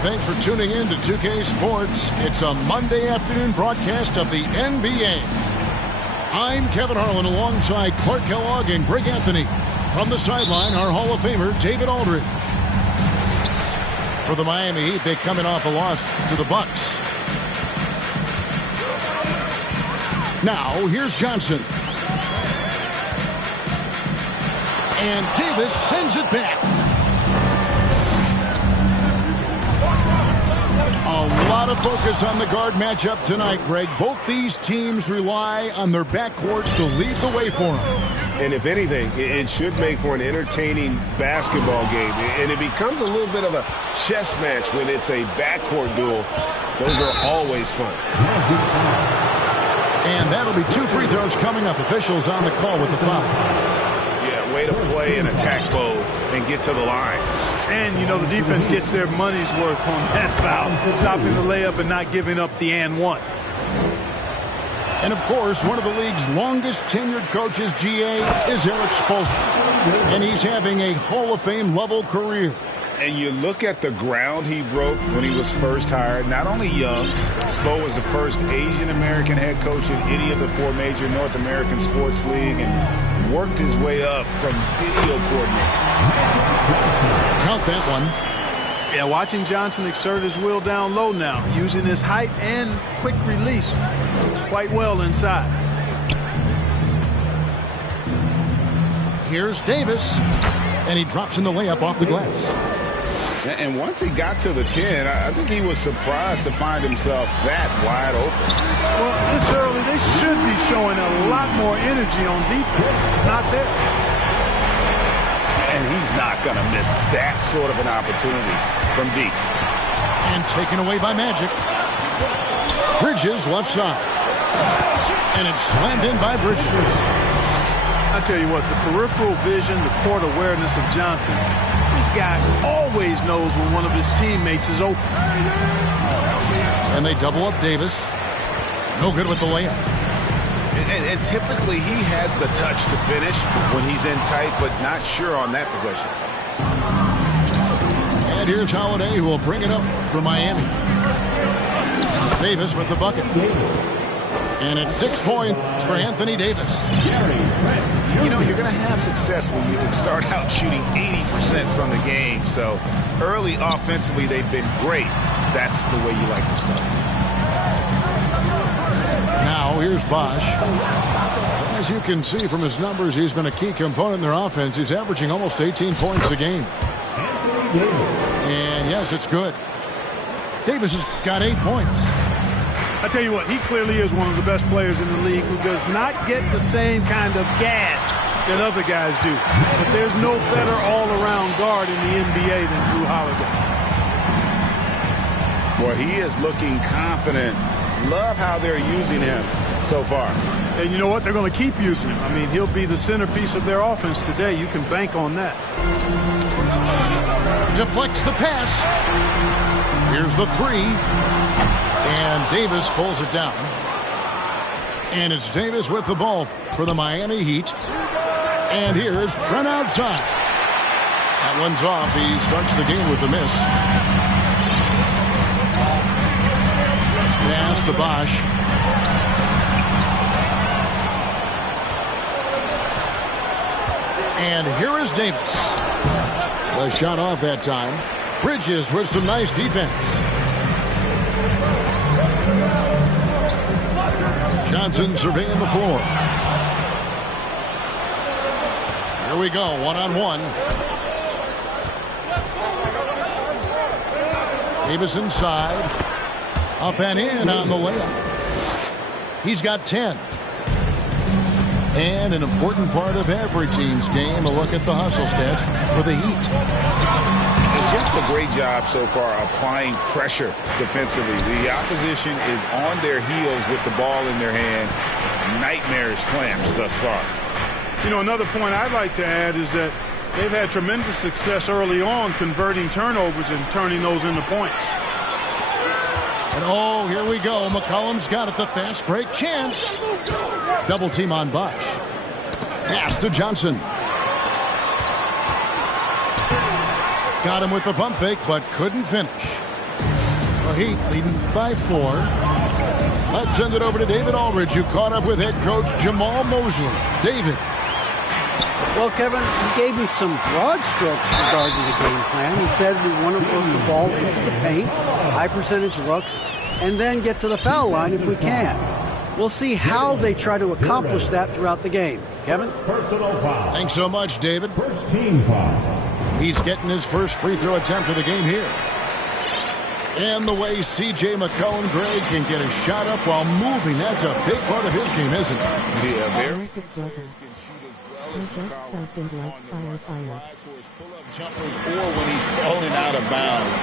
Thanks for tuning in to 2K Sports. It's a Monday afternoon broadcast of the NBA. I'm Kevin Harlan alongside Clark Kellogg and Greg Anthony. From the sideline, our Hall of Famer, David Aldridge. For the Miami Heat, they're coming off a loss to the Bucks. Now, here's Johnson. And Davis sends it back. A lot of focus on the guard matchup tonight, Greg. Both these teams rely on their backcourts to lead the way for them. And if anything, it should make for an entertaining basketball game. And it becomes a little bit of a chess match when it's a backcourt duel. Those are always fun. And that'll be 2 free throws coming up. Officials on the call with the foul. Yeah, way to play an attack mode and get to the line. And, you know, the defense gets their money's worth on that foul, stopping the layup and not giving up the and one. And, of course, one of the league's longest tenured coaches, GA, is Eric Spoelstra. And he's having a Hall of Fame level career. And you look at the ground he broke when he was first hired. Not only young, Spo was the first Asian-American head coach in any of the 4 major North American sports league and worked his way up from video coordinator. Count that one. Yeah, watching Johnson exert his will down low now, using his height and quick release quite well inside. Here's Davis, and he drops in the layup off the glass. And once he got to the 10, I think he was surprised to find himself that wide open. Well, this early, they should be showing a lot more energy on defense. It's not there. And he's not going to miss that sort of an opportunity from deep. And taken away by Magic. Bridges left side. And it's slammed in by Bridges. I tell you what, the peripheral vision, the court awareness of Johnson, this guy always knows when one of his teammates is open. And they double up Davis. No good with the layup. And typically he has the touch to finish when he's in tight, but not sure on that possession. And here's Holiday, who will bring it up for Miami. Davis with the bucket. And it's 6 points for Anthony Davis. You know, you're going to have success when you can start out shooting 80% from the game. So early offensively, they've been great. That's the way you like to start. Now here's Bosch. As you can see from his numbers, he's been a key component in their offense. He's averaging almost 18 points a game. And yes, it's good. Davis has got 8 points. I tell you what, he clearly is one of the best players in the league who does not get the same kind of gas that other guys do. But there's no better all-around guard in the NBA than Drew Holiday. Well, he is looking confident. Love how they're using him so far. And you know what? They're going to keep using him. I mean, he'll be the centerpiece of their offense today. You can bank on that. Deflects the pass. Here's the 3. And Davis pulls it down. And it's Davis with the ball for the Miami Heat. And here's Trent outside. That one's off. He starts the game with a miss. Pass to Bosch. And here is Davis. The shot off that time. Bridges with some nice defense. Johnson surveying the floor. Here we go, one-on-one. Davis inside. Up and in on the layup. He's got 10. And an important part of every team's game, a look at the hustle stats for the Heat. Just a great job so far applying pressure defensively. The opposition is on their heels with the ball in their hand. Nightmarish clamps thus far. You know, another point I'd like to add is that they've had tremendous success early on converting turnovers and turning those into points. And oh, here we go. McCollum's got it. The fast break chance. Double team on Bosch. Pass to Johnson. Got him with the pump fake, but couldn't finish. The Heat leading by 4. Let's send it over to David Aldridge, who caught up with head coach Jamal Mosley. David. Well, Kevin, he gave me some broad strokes regarding the game plan. He said we want to work the ball into the paint, high percentage looks, and then get to the foul line if we can. We'll see how they try to accomplish that throughout the game. Kevin? Thanks so much, David. First team foul. He's getting his first free throw attempt of the game here. And the way C.J. McCollum, Greg, can get a shot up while moving, that's a big part of his game, isn't it? Yeah, very. Just something like fire. Or when he's falling out of bounds.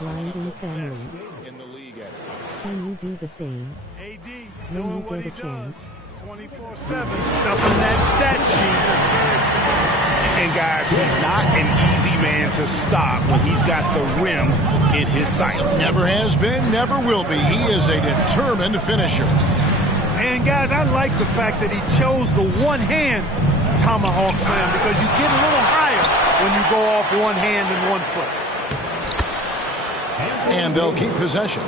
Blinding family. In the league at it. Can you do the same? AD, When doing you what get he a chance. 24/7, stuffing that stat sheet. And guys, he's not an easy man to stop when he's got the rim in his sights. Never has been, never will be. He is a determined finisher. And guys, I like the fact that he chose the one-hand tomahawk slam because you get a little higher when you go off one hand and 1 foot. And they'll keep possession.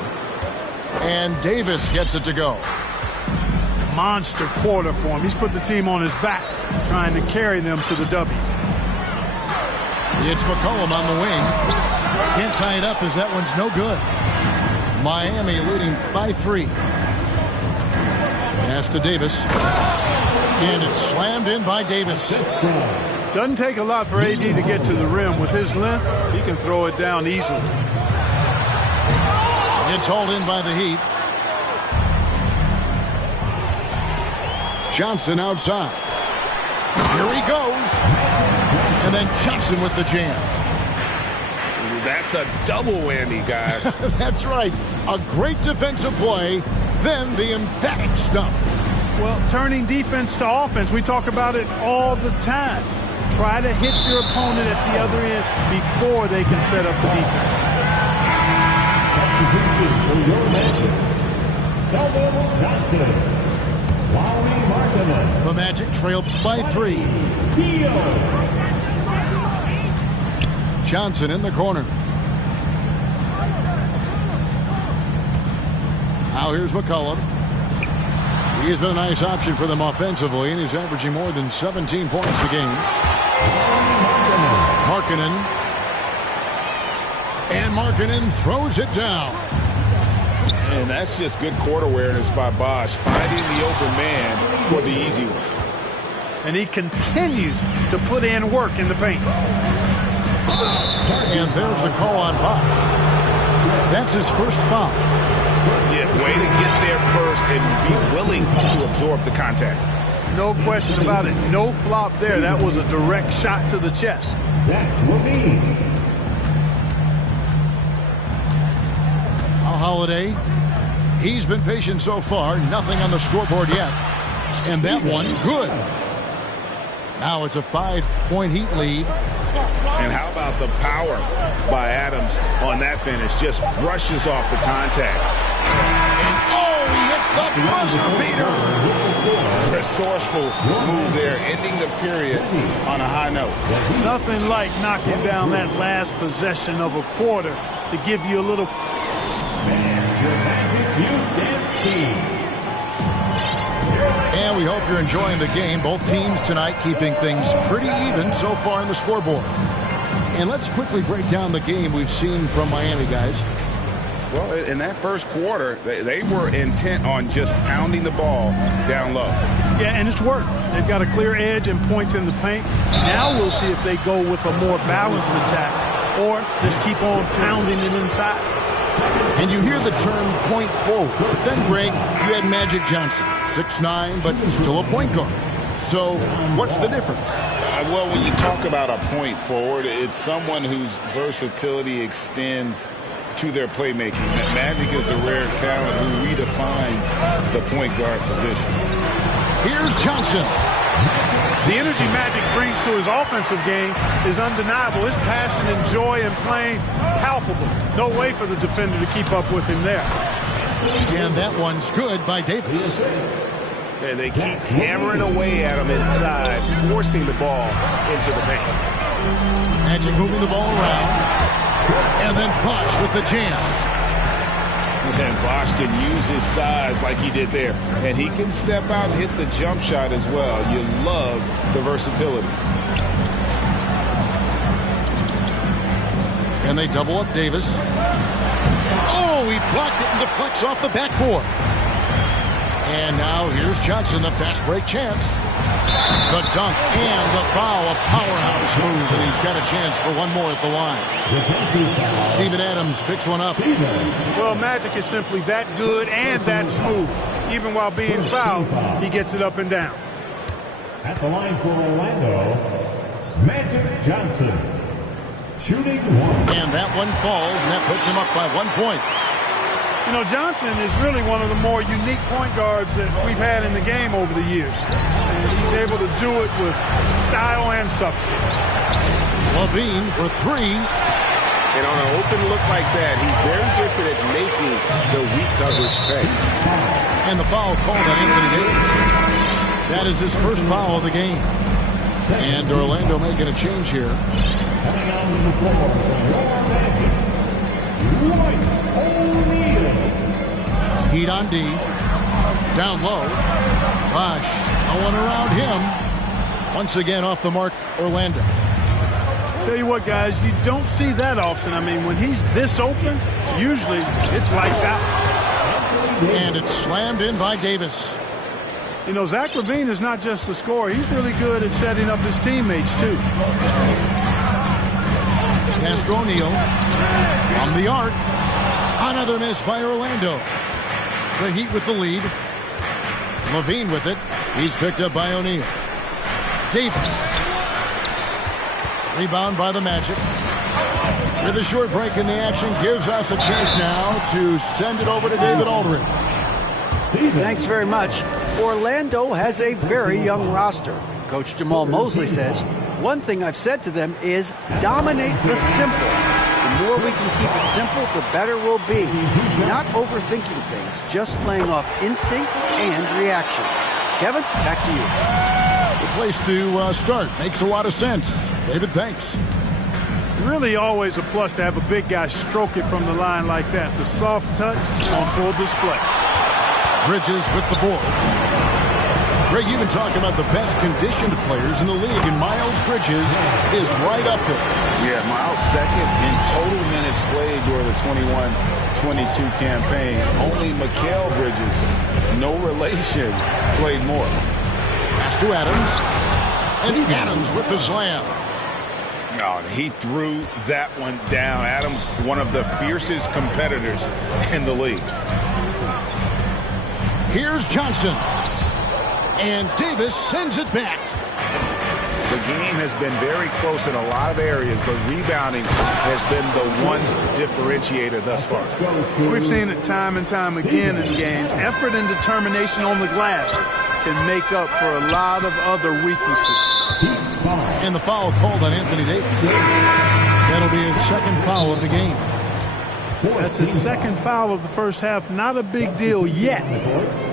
And Davis gets it to go. Monster quarter for him. He's put the team on his back, trying to carry them to the W. It's McCollum on the wing. Can't tie it up as that one's no good. Miami leading by 3. Pass to Davis. And it's slammed in by Davis. Doesn't take a lot for AD to get to the rim. With his length, he can throw it down easily. It's hauled in by the Heat. Johnson outside. Here he goes. And then Johnson with the jam. That's a double whammy, guys. That's right. A great defensive play, then the emphatic stuff. Well, turning defense to offense, we talk about it all the time. Try to hit your opponent at the other end before they can set up the defense. The Magic trailed by 3. Johnson in the corner. Now here's McCollum. He's been a nice option for them offensively, and he's averaging more than 17 points a game. Markkanen. And Markkanen throws it down. And that's just good court awareness by Bosch, finding the open man for the easy one. And he continues to put in work in the paint. And there's the call on Bosch. That's his first foul. Yeah, way to get there first and be willing to absorb the contact. No question about it. No flop there. That was a direct shot to the chest. Holiday. He's been patient so far. Nothing on the scoreboard yet. And that one, good. Now it's a 5-point Heat lead. And how about the power by Adams on that finish? Just brushes off the contact. And he hits the buzzer beater. Resourceful move there, ending the period on a high note. Nothing like knocking down that last possession of a quarter to give you a little... And we hope you're enjoying the game. Both teams tonight keeping things pretty even so far in the scoreboard. And let's quickly break down the game we've seen from Miami, guys. Well, in that first quarter, they were intent on just pounding the ball down low. Yeah, and it's worked. They've got a clear edge and points in the paint. Now we'll see if they go with a more balanced attack or just keep on pounding it inside. And you hear the term point forward. But then, Greg, you had Magic Johnson, 6'9", but still a point guard. So what's the difference? Well, when you talk about a point forward, it's someone whose versatility extends to their playmaking. Magic is the rare talent who redefined the point guard position. Here's Johnson. The energy Magic brings to his offensive game is undeniable. His passion and joy in playing, palpable. No way for the defender to keep up with him there. And that one's good by Davis. And they keep hammering away at him inside, forcing the ball into the paint. Magic moving the ball around. And then Bosch with the jam. And Bosch can use his size like he did there. And he can step out and hit the jump shot as well. You love the versatility. And they double up Davis. He blocked it and deflects off the backboard. And now here's Johnson, the fast break chance. The dunk and the foul, a powerhouse move, and he's got a chance for one more at the line. Steven Adams picks one up. Well, Magic is simply that good and that smooth. Even while being fouled, he gets it up and down. At the line for Orlando, Magic Johnson. Shooting one. And that one falls, and that puts him up by 1 point. You know, Johnson is really one of the more unique point guards that we've had in the game over the years. And he's able to do it with style and substance. LaVine for three. And on an open look like that, he's very gifted at making the weak coverage pay. And the foul called on Anthony Davis. That is his first foul of the game. And Orlando making a change here. Coming out to the floor from your Magic, Royce O'Neal. Heat on D. Down low. Bosch, no one around him. Once again off the mark, Orlando. Tell you what, guys, you don't see that often. I mean, when he's this open, usually it's lights out. And it's slammed in by Davis. You know, Zach LaVine is not just a scorer. He's really good at setting up his teammates, too. Castro O'Neal from the arc. Another miss by Orlando. The Heat with the lead. LaVine with it. He's picked up by O'Neal. Davis. Rebound by the Magic. With a short break in the action, gives us a chance now to send it over to David Aldridge. Thanks very much. Orlando has a very young roster. Coach Jamal Mosley says, one thing I've said to them is dominate the simple. The more we can keep it simple, the better we'll be. Not overthinking things, just playing off instincts and reaction. Kevin, back to you. Good place to start. Makes a lot of sense. David, thanks. Really always a plus to have a big guy stroke it from the line like that. The soft touch on full display. Bridges with the board. Greg, you've been talking about the best conditioned players in the league, and Miles Bridges is right up there. Yeah, Miles second in total minutes played during the 21-22 campaign. Only Mikal Bridges, no relation, played more. Pass to Adams. And Adams with the slam. Oh, he threw that one down. Adams, one of the fiercest competitors in the league. Here's Johnson. And Davis sends it back. The game has been very close in a lot of areas, but rebounding has been the one differentiator thus far. We've seen it time and time again in games. Effort and determination on the glass can make up for a lot of other weaknesses. And the foul called on Anthony Davis. That'll be his second foul of the game. That's his second foul of the first half. Not a big deal yet,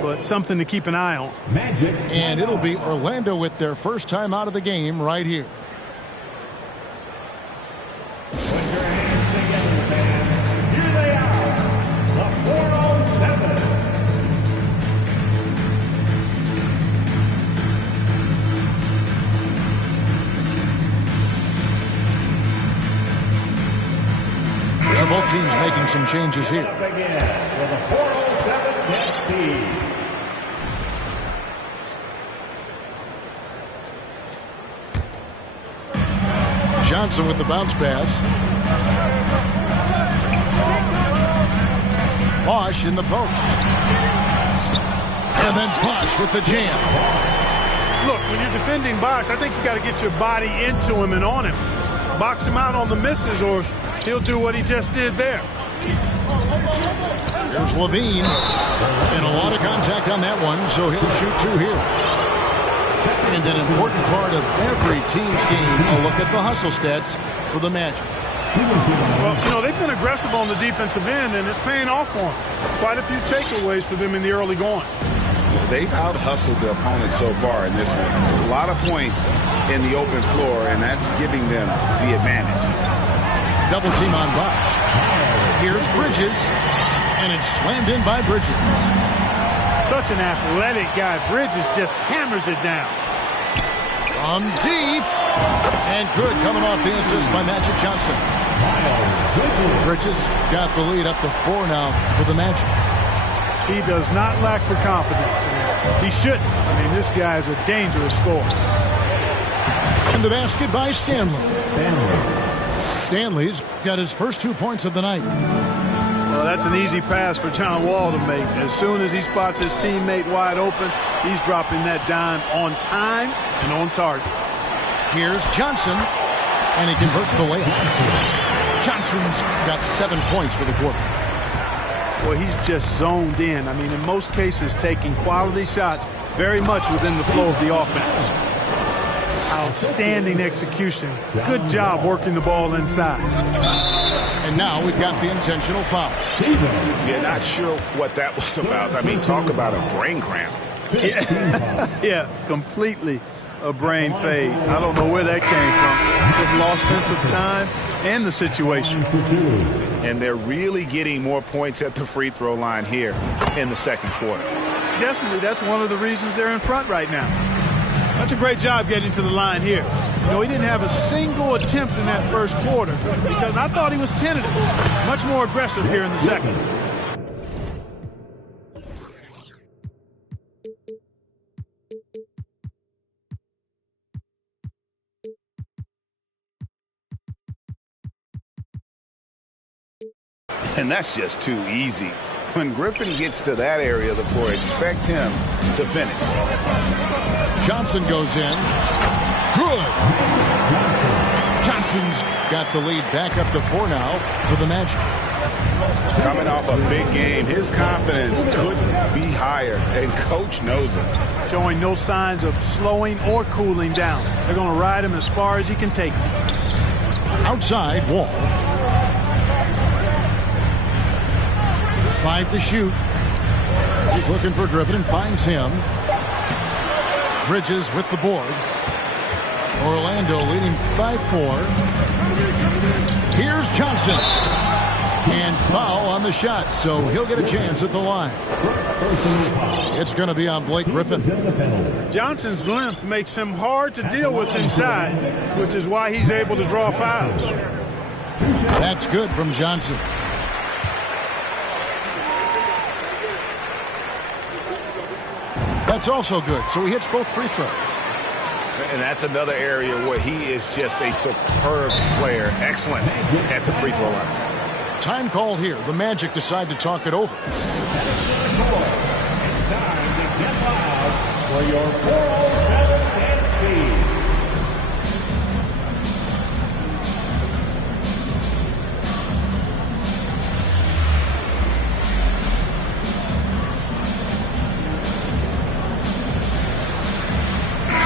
but something to keep an eye on. And it'll be Orlando with their first time out of the game right here. Put your hands together, fans. Here they are, the 407. So both teams making some changes here. Johnson with the bounce pass. Bosch in the post. And then Bosch with the jam. Look, when you're defending Bosch, I think you got to get your body into him and on him. Box him out on the misses, or he'll do what he just did there. There's Levine. And a lot of contact on that one, so he'll shoot two here. And an important part of every team's game, a look at the hustle stats for the Magic. Well, you know, they've been aggressive on the defensive end, and it's paying off for them. Quite a few takeaways for them in the early going. They've out-hustled the opponent so far in this one. A lot of points in the open floor, and that's giving them the advantage. Double team on Bosch. Here's Bridges, and it's slammed in by Bridges. Such an athletic guy. Bridges just hammers it down. From deep. And good coming off the assist by Magic Johnson. Bridges got the lead up to 4 now for the Magic. He does not lack for confidence. He shouldn't. I mean, this guy is a dangerous scorer. And the basket by Stanley. Stanley's got his first 2 points of the night. Well, that's an easy pass for John Wall to make. As soon as he spots his teammate wide open, he's dropping that dime on time and on target. Here's Johnson, and he converts the layup. Johnson's got 7 points for the quarter. Well, he's just zoned in. I mean, in most cases, taking quality shots very much within the flow of the offense. Outstanding execution. Good job working the ball inside. And now we've got the intentional foul. Yeah, not sure what that was about. I mean, talk about a brain cramp. Yeah, completely a brain fade. I don't know where that came from. Just lost sense of time and the situation. And they're really getting more points at the free throw line here in the second quarter. Definitely, that's one of the reasons they're in front right now. That's a great job getting to the line here. You know, he didn't have a single attempt in that first quarter because I thought he was tentative. Much more aggressive here in the second. And that's just too easy. When Griffin gets to that area of the floor, expect him to finish. Johnson goes in. Good. Johnson's got the lead back up to 4 now for the Magic. Coming off a big game, his confidence couldn't be higher, and Coach knows it. Showing no signs of slowing or cooling down. They're going to ride him as far as he can take him. Outside, Wall. 5 to shoot. He's looking for Griffin and finds him. Bridges with the board. Orlando leading by 4. Here's Johnson. And foul on the shot, so he'll get a chance at the line. It's going to be on Blake Griffin. Johnson's length makes him hard to deal with inside, which is why he's able to draw fouls. That's good from Johnson. That's also good, so he hits both free throws. And that's another area where he is just a superb player. Excellent at the free throw line. Time called here. The Magic decide to talk it over. It's time to get loud for your 407 dance speed.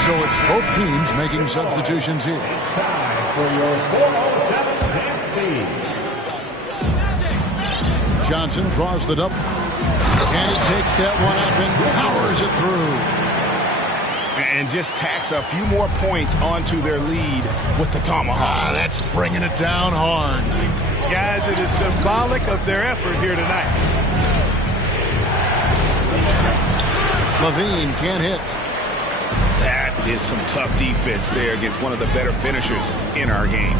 So it's both teams making substitutions here. It's time for your 407 dance speed. Johnson draws the double. And he takes that one up and powers it through. And just tacks a few more points onto their lead with the tomahawk. That's bringing it down hard. Guys, it is symbolic of their effort here tonight. Levine can't hit. That is some tough defense there against one of the better finishers in our game.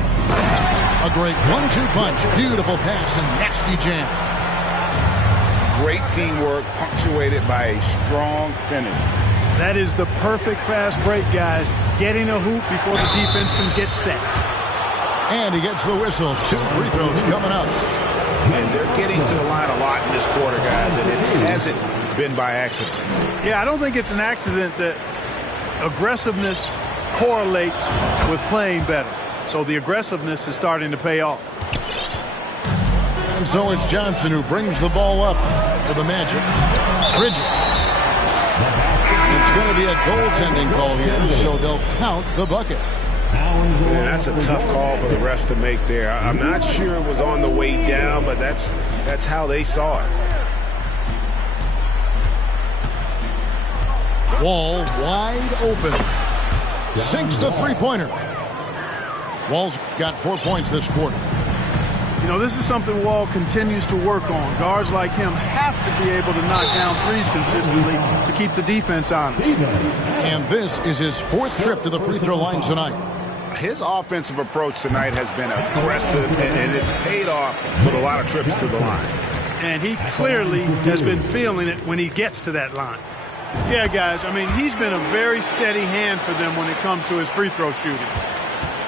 A great 1-2 punch. Beautiful pass and nasty jam. Great teamwork punctuated by a strong finish. That is the perfect fast break, guys. Getting a hoop before the defense can get set. And he gets the whistle. 2 free throws coming up. And they're getting to the line a lot in this quarter, guys, and it hasn't been by accident. Yeah, I don't think it's an accident that aggressiveness correlates with playing better. So the aggressiveness is starting to pay off. And so it's Johnson who brings the ball up for the Magic. Bridges. It's going to be a goaltending call here, so they'll count the bucket. Man, that's a tough call for the refs to make there. I'm not sure it was on the way down, but that's how they saw it. Wall wide open. Sinks the three-pointer. Wall's got 4 points this quarter. You know, this is something Wall continues to work on. Guards like him have to be able to knock down threes consistently to keep the defense honest. And this is his 4th trip to the free throw line tonight. His offensive approach tonight has been aggressive, and it's paid off with a lot of trips to the line. And he clearly has been feeling it when he gets to that line. Yeah, guys, I mean, he's been a very steady hand for them when it comes to his free throw shooting.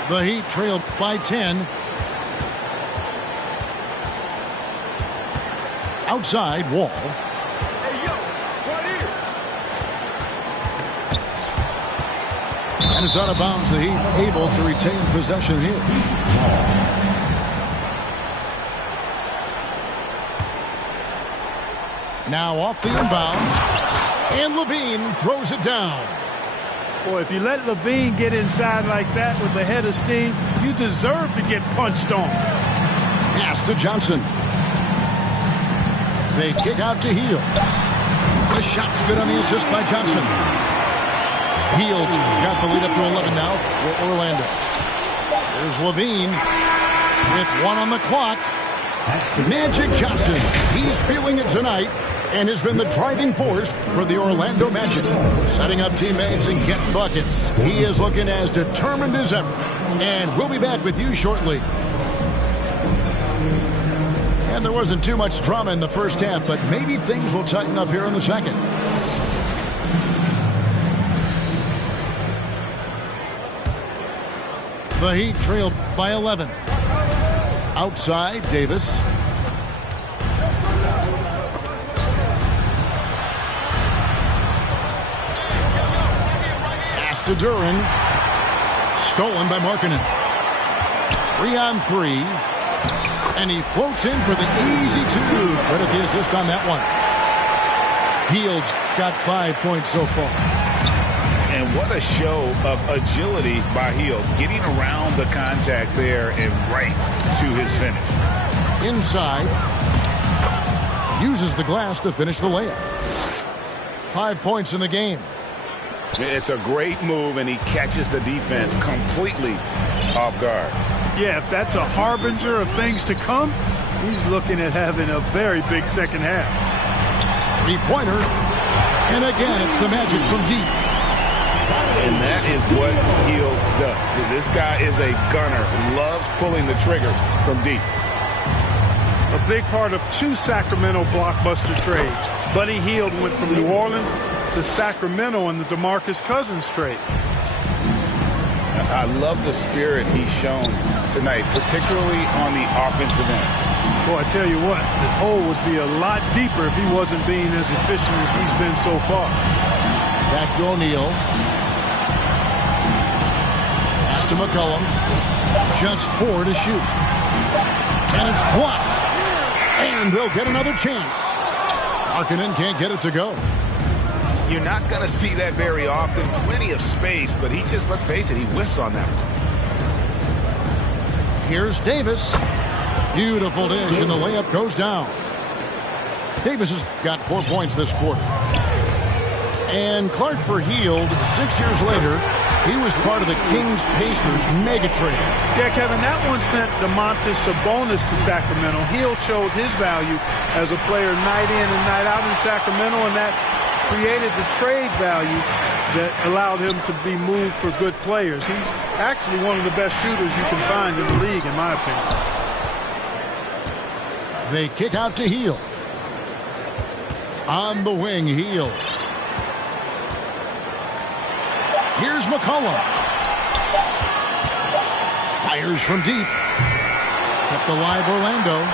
The Heat trailed by 10. Outside, Wall. And it's out of bounds. The Heat able to retain possession here. Now off the inbound. And Levine throws it down. Boy, if you let Levine get inside like that with the head of steam, you deserve to get punched on. Pass to Johnson. They kick out to Hield. The shot's good on the assist by Johnson. Hield's got the lead up to 11 now for Orlando. There's Levine with 1 on the clock. Magic Johnson, he's feeling it tonight and has been the driving force for the Orlando Magic. Setting up teammates and getting buckets. He is looking as determined as ever. And we'll be back with you shortly. And there wasn't too much drama in the first half, but maybe things will tighten up here in the second. The Heat trailed by 11. Outside, Davis. Pass to Duran. Stolen by Markkanen. 3-on-3. And he floats in for the easy 2. Credit the assist on that one. Hield's got 5 points so far. And what a show of agility by Hield, getting around the contact there and right to his finish. Inside. Uses the glass to finish the layup. 5 points in the game. It's a great move, and he catches the defense completely off guard. Yeah, if that's a harbinger of things to come, He's looking at having a very big second half. Three-pointer. And again, it's the Magic from deep. And that is what Hield does. This guy is a gunner. Loves pulling the trigger from deep. A big part of 2 Sacramento blockbuster trades. Buddy Hield went from New Orleans to Sacramento in the DeMarcus Cousins trade. I love the spirit he's shown tonight, particularly on the offensive end. Boy, I tell you what, the hole would be a lot deeper if he wasn't being as efficient as he's been so far. Back to O'Neal. Pass to McCollum. Just 4 to shoot. And it's blocked. And they'll get another chance. Markkanen can't get it to go. You're not going to see that very often. Plenty of space, but he just, let's face it, he whiffs on that one. Here's Davis. Beautiful dish, and the layup goes down. Davis has got 4 points this quarter. And Clark for Hield, 6 years later, he was part of the Kings-Pacers mega trade. Yeah, Kevin, that one sent DeMontis Sabonis to Sacramento. Hield showed his value as a player night in and night out in Sacramento, and that created the trade value that allowed him to be moved for good players. He's actually one of the best shooters you can find in the league, in my opinion. They kick out to Hield. On the wing, Hield. Here's McCollum. Fires from deep. Kept alive Orlando.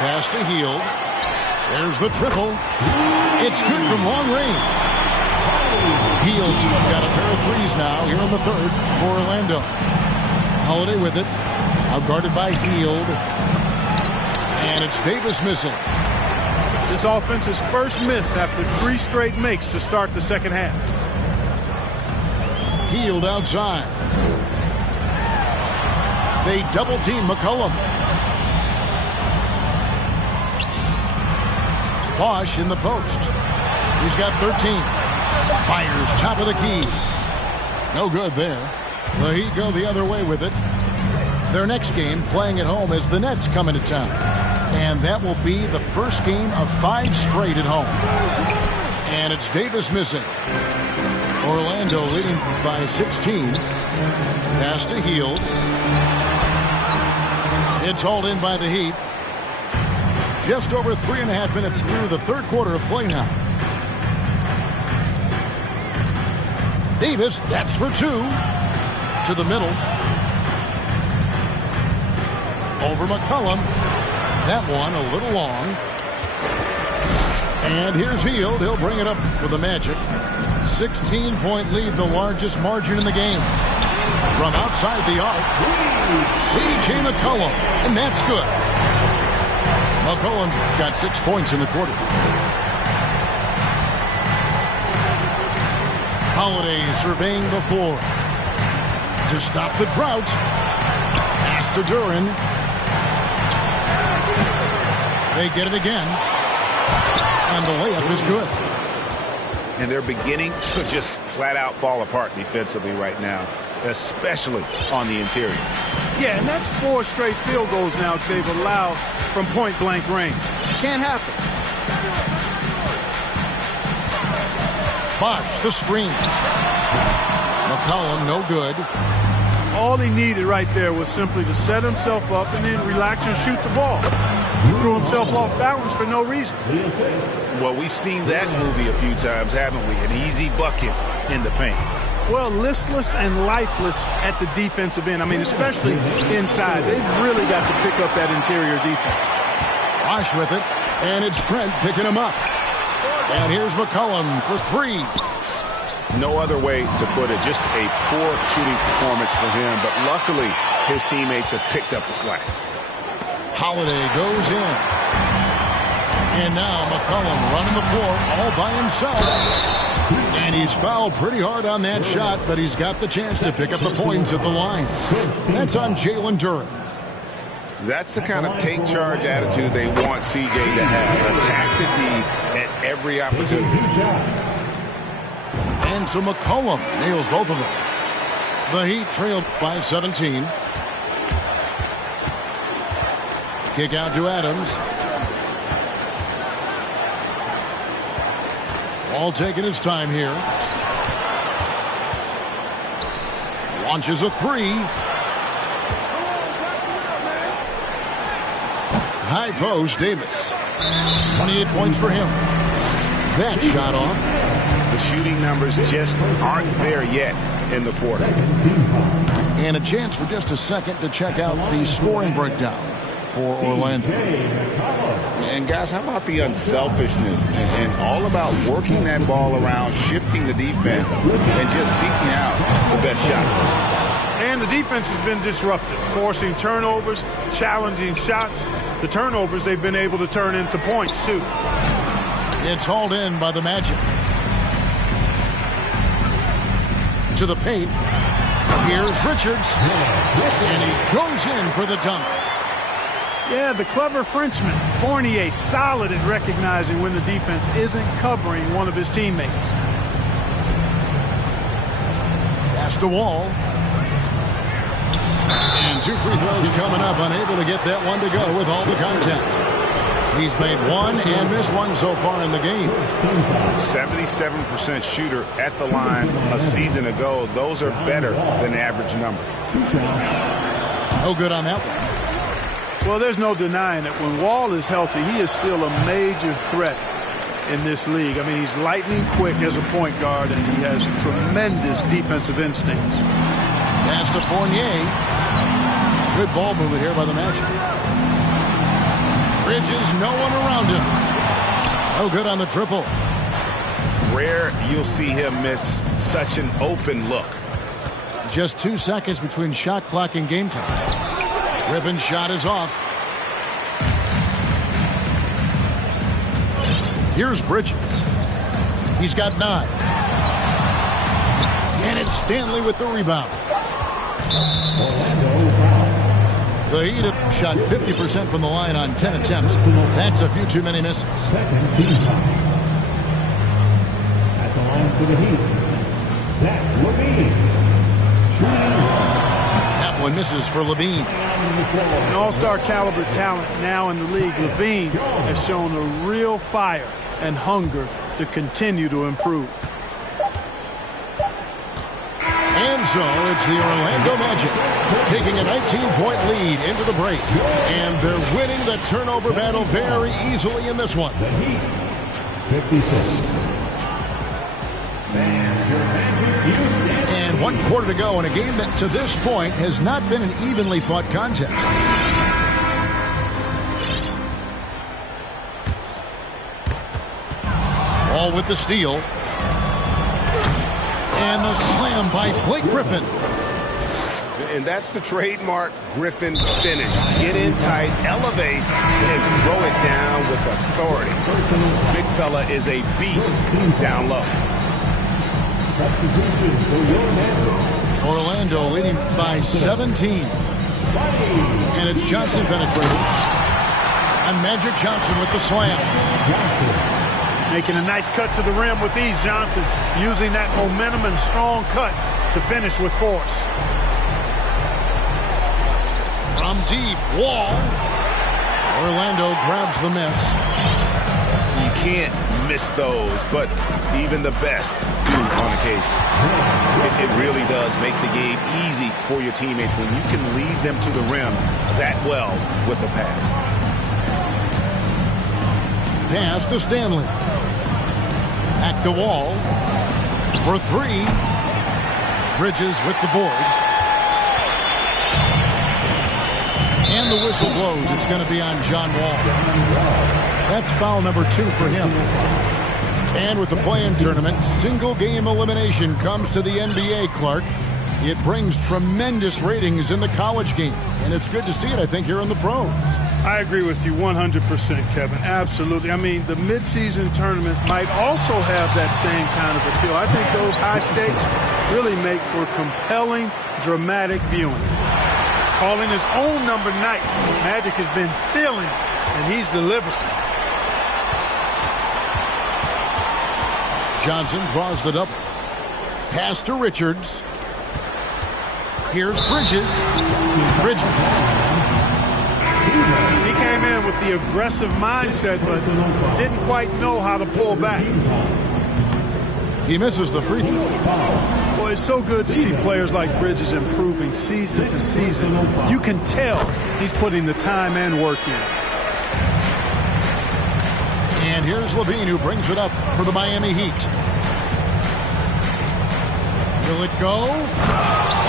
Pass to Hield. There's the triple. It's good from long range. Hield's got a pair of threes now here in the third for Orlando. Holiday with it. Out guarded by Hield. And it's Davis missing. This offense's first miss after 3 straight makes to start the second half. Hield outside. They double team McCollum. Bosch in the post. He's got 13. Fires top of the key. No good there. The Heat go the other way with it. Their next game playing at home as the Nets come into town. And that will be the first game of 5 straight at home. And it's Davis missing. Orlando leading by 16. Pass to Hield. It's hauled in by the Heat. Just over 3.5 minutes through the third quarter of play now. Davis, that's for 2. To the middle. Over McCollum. That one a little long. And here's Hield. He'll bring it up with the Magic. 16-point lead, the largest margin in the game. From outside the arc, C.J. McCollum, and that's good. McCollum's got 6 points in the quarter. Holiday surveying the floor. To stop the drought. Pass to Duran. They get it again. And the layup is good. And they're beginning to just flat out fall apart defensively right now, especially on the interior. Yeah, and that's 4 straight field goals now they've allowed from point-blank range. Can't happen. Bosch, the screen. McCollum, no good. All he needed right there was simply to set himself up and then relax and shoot the ball. He threw himself off balance for no reason. Well, we've seen that movie a few times, haven't we? An easy bucket in the paint. Well, listless and lifeless at the defensive end. I mean, especially inside. They've really got to pick up that interior defense. Bosch with it, and it's Trent picking him up. And here's McCollum for 3. No other way to put it. Just a poor shooting performance for him, but luckily his teammates have picked up the slack. Holiday goes in. And now McCollum running the floor all by himself. And he's fouled pretty hard on that shot, but he's got the chance to pick up the points at the line. That's on Jalen Duran. That's the kind of take charge attitude they want CJ to have. Attack the D at every opportunity. And so McCollum nails both of them. The Heat trailed by 17. Kick out to Adams. All taking his time here. Launches a three. High post, Davis. 28 points for him. That shot off. The shooting numbers just aren't there yet in the quarter. And a chance for just a second to check out the scoring breakdown for Orlando. And guys, how about the unselfishness and all about working that ball around, shifting the defense, and just seeking out the best shot. And the defense has been disruptive, forcing turnovers, challenging shots. The turnovers they've been able to turn into points, too. It's hauled in by the Magic. To the paint. Here's Richards. And he goes in for the dunk. Yeah, the clever Frenchman, Fournier, solid at recognizing when the defense isn't covering one of his teammates. Pass to Wall. And 2 free throws coming up, unable to get that one to go with all the contact. He's made one and missed one so far in the game. 77% shooter at the line a season ago. Those are better than average numbers. No good on that one. Well, there's no denying that when Wall is healthy, he is still a major threat in this league. I mean, he's lightning quick as a point guard, and he has tremendous defensive instincts. Pass to Fournier. Good ball movement here by the Magic. Bridges, no one around him. No good on the triple. Rare you'll see him miss such an open look. Just 2 seconds between shot clock and game time. Griffin's shot is off. Here's Bridges. He's got 9. And it's Stanley with the rebound. The Heat have shot 50% from the line on 10 attempts. That's a few too many misses. Second team foul. At the line for the Heat, Zach Levine. That one misses for Levine. An all-star caliber talent now in the league, Levine has shown a real fire and hunger to continue to improve. And so it's the Orlando Magic taking a 19-point lead into the break. And they're winning the turnover battle very easily in this one. The Heat, 56. And 1 quarter to go in a game that to this point has not been an evenly fought contest. Ball with the steal. And the slam by Blake Griffin. And that's the trademark Griffin finish. Get in tight, elevate, and throw it down with authority. Big fella is a beast down low. Orlando leading by 17. And it's Johnson penetrating. And Magic Johnson with the slam. Making a nice cut to the rim with ease, Johnson. Using that momentum and strong cut to finish with force. From deep, Wall. Orlando grabs the miss. You can't miss those, but even the best do on occasion. It really does make the game easy for your teammates when you can lead them to the rim that well with a pass. Pass to Stanley. Back to Wall. For 3. Bridges with the board. And the whistle blows. It's going to be on John Wall. That's foul number 2 for him. And with the play-in tournament, single game elimination comes to the NBA, Clark. It brings tremendous ratings in the college game. And it's good to see it, I think, here in the pros. I agree with you 100%, Kevin. Absolutely. I mean, the midseason tournament might also have that same kind of appeal. I think those high stakes really make for compelling, dramatic viewing. Calling his own number night. Magic has been feeling, and he's delivered. Johnson draws the double. Pass to Richards. Here's Bridges. Bridges. He came in with the aggressive mindset, but didn't quite know how to pull back. He misses the free throw. Boy, it's so good to see players like Bridges improving season to season. You can tell he's putting the time and work in. And here's Levine, who brings it up for the Miami Heat. Will it go?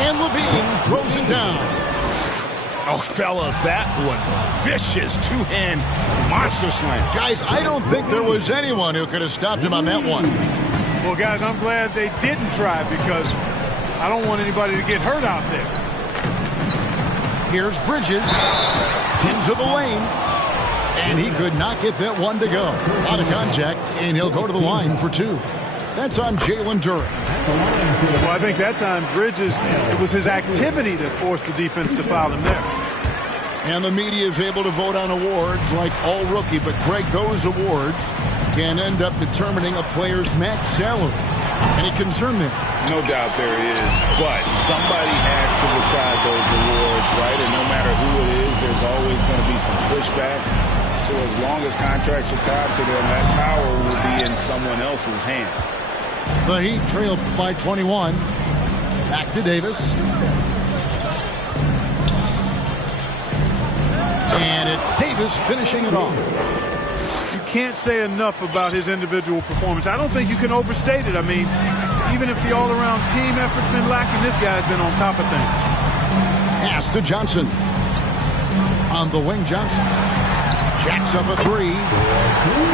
And Levine throws it down. Oh, fellas, that was a vicious two-hand monster slam. Guys, I don't think there was anyone who could have stopped him on that one. Well, guys, I'm glad they didn't try because I don't want anybody to get hurt out there. Here's Bridges into the lane. And he could not get that one to go. Out of contact, and he'll go to the line for two. That's on Jalen Duren. Well, I think that time Bridges, it was his activity that forced the defense to foul him there. And the media is able to vote on awards like All Rookie, but Greg, those awards can end up determining a player's max salary. Any concern there? No doubt there is, but somebody has to decide those awards, right? And no matter who it is, there's always going to be some pushback. So as long as contracts are tied to them, that power will be in someone else's hands. The Heat trailed by 21. Back to Davis. And it's Davis finishing it off. You can't say enough about his individual performance. I don't think you can overstate it. I mean, even if the all-around team effort's been lacking, this guy's been on top of things. Pass to Johnson. On the wing, Johnson. Jacks up a three.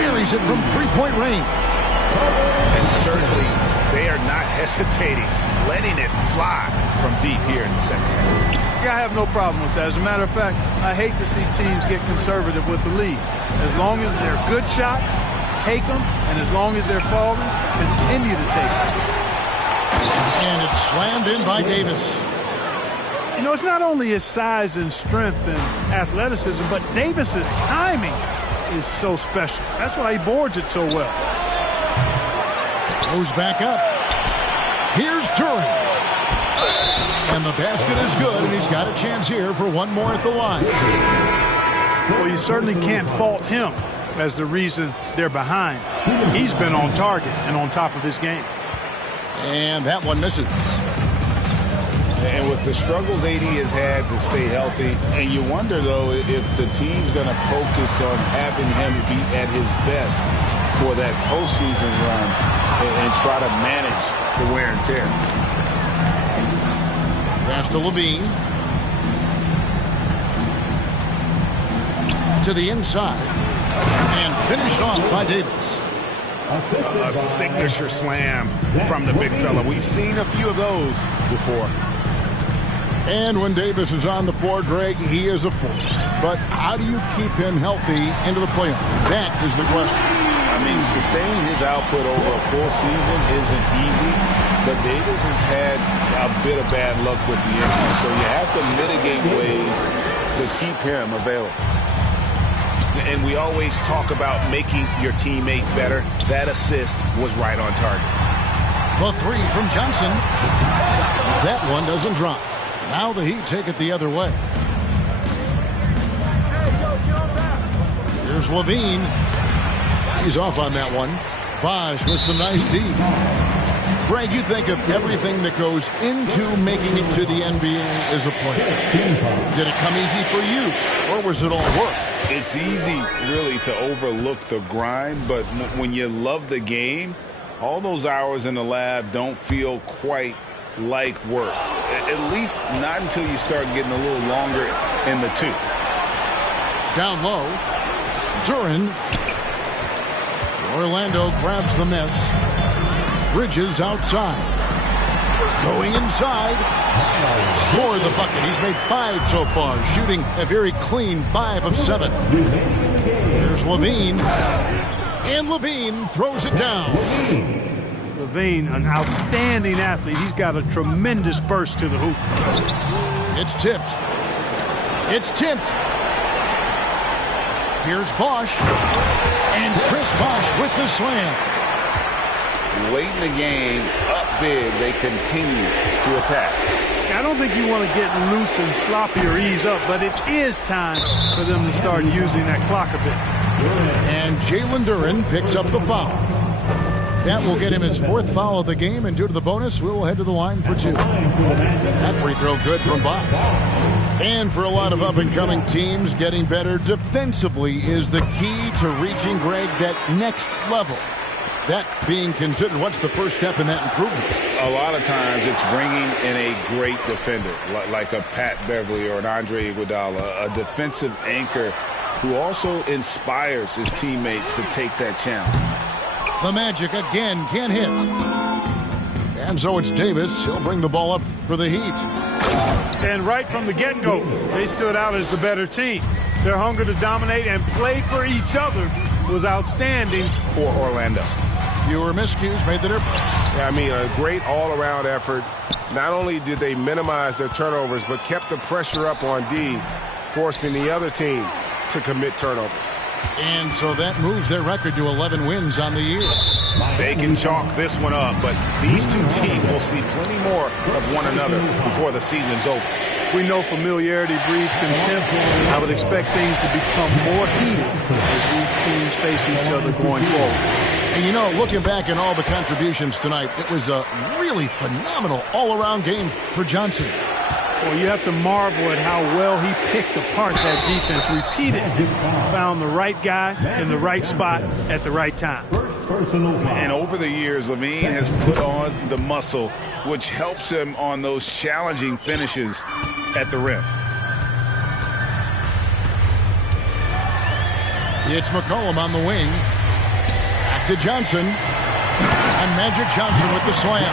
Marries it from three-point range. And certainly, they are not hesitating, letting it fly from deep here in the second half. I have no problem with that. As a matter of fact, I hate to see teams get conservative with the lead. As long as they're good shots, take them. And as long as they're falling, continue to take them. And it's slammed in by Davis. You know, it's not only his size and strength and athleticism, but Davis's timing is so special. That's why he boards it so well. Goes back up. Here's Duren. And the basket is good, and he's got a chance here for one more at the line. Well, you certainly can't fault him as the reason they're behind. He's been on target and on top of his game. And that one misses. And with the struggles AD has had to stay healthy, and you wonder, though, if the team's going to focus on having him be at his best for that postseason run and try to manage the wear and tear. Pass to Levine. To the inside. And finished off by Davis. A signature slam from the big fella. We've seen a few of those before. And when Davis is on the floor, Greg, he is a force. But how do you keep him healthy into the playoffs? That is the question. I mean, sustaining his output over a full season isn't easy, but Davis has had a bit of bad luck with the injury, so you have to mitigate ways to keep him available. And we always talk about making your teammate better. That assist was right on target. The three from Johnson. That one doesn't drop. Now the Heat take it the other way. Here's Levine. He's off on that one. Bosch with some nice D. Greg, you think of everything that goes into making it to the NBA as a player. Did it come easy for you, or was it all work? It's easy, really, to overlook the grind, but when you love the game, all those hours in the lab don't feel quite like work. At least not until you start getting a little longer in the tooth. Down low. Duren. Orlando grabs the miss. Bridges outside. Going inside. Score the bucket. He's made 5 so far, shooting a very clean 5 of 7. Here's Levine. And Levine throws it down. Levine, an outstanding athlete. He's got a tremendous burst to the hoop. It's tipped. It's tipped. Here's Bosch. And Chris Bosch with the slam. Late in the game, up big, they continue to attack. I don't think you want to get loose and sloppy or ease up, but it is time for them to start using that clock a bit. And Jalen Duren picks up the foul. That will get him his 4th foul of the game, and due to the bonus, we will head to the line for 2. That free throw good from Bosch. And for a lot of up-and-coming teams, getting better defensively is the key to reaching, Greg, that next level. That being considered, what's the first step in that improvement? A lot of times it's bringing in a great defender, like a Pat Beverly or an Andre Iguodala, a defensive anchor who also inspires his teammates to take that challenge. The Magic again can't hit. And so it's Davis. He'll bring the ball up for the Heat. And right from the get-go, they stood out as the better team. Their hunger to dominate and play for each other was outstanding For Orlando. Fewer miscues made the difference. Yeah, I mean, a great all-around effort. Not only did they minimize their turnovers, but kept the pressure up on D, forcing the other team to commit turnovers. And so that moves their record to 11 wins on the year. They can chalk this one up, but these two teams will see plenty more of one another before the season's over. We know familiarity breeds contempt. I would expect things to become more heated as these teams face each other going forward. And you know, looking back at all the contributions tonight, it was a really phenomenal all-around game for Johnson. Well, you have to marvel at how well he picked apart that defense repeatedly. Found the right guy in the right spot at the right time. And over the years, Levine has put on the muscle, which helps him on those challenging finishes at the rim. It's McCollum on the wing. Back to Johnson. And Magic Johnson with the slam.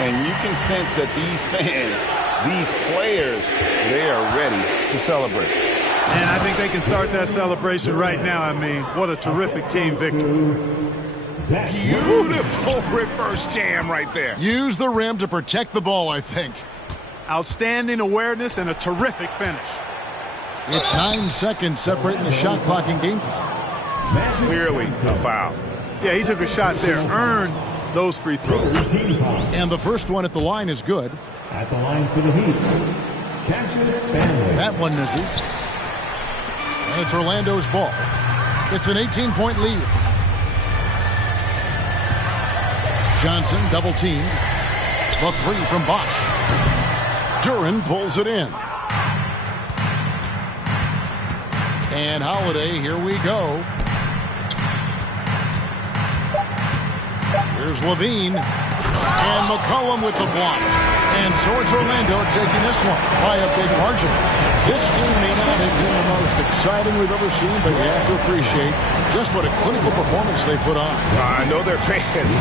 And you can sense that these fans, these players, they are ready to celebrate. And I think they can start that celebration right now. I mean, what a terrific team victory. Beautiful reverse jam right there. Use the rim to protect the ball, I think. Outstanding awareness and a terrific finish. It's 9 seconds separating the shot clock and game clock. Clearly a foul. Yeah, he took a shot there, earned those free throws. And the first one at the line is good. At the line for the Heat, Cassius Stanley. That one misses. And it's Orlando's ball. It's an 18-point lead. Johnson double teamed. The 3 from Bosch. Duren pulls it in. And Holiday, here we go. Here's Levine. And McCollum with the block. And so it's Orlando taking this one by a big margin. This game may not have been the most exciting we've ever seen, but you have to appreciate just what a clinical performance they put on. I know their fans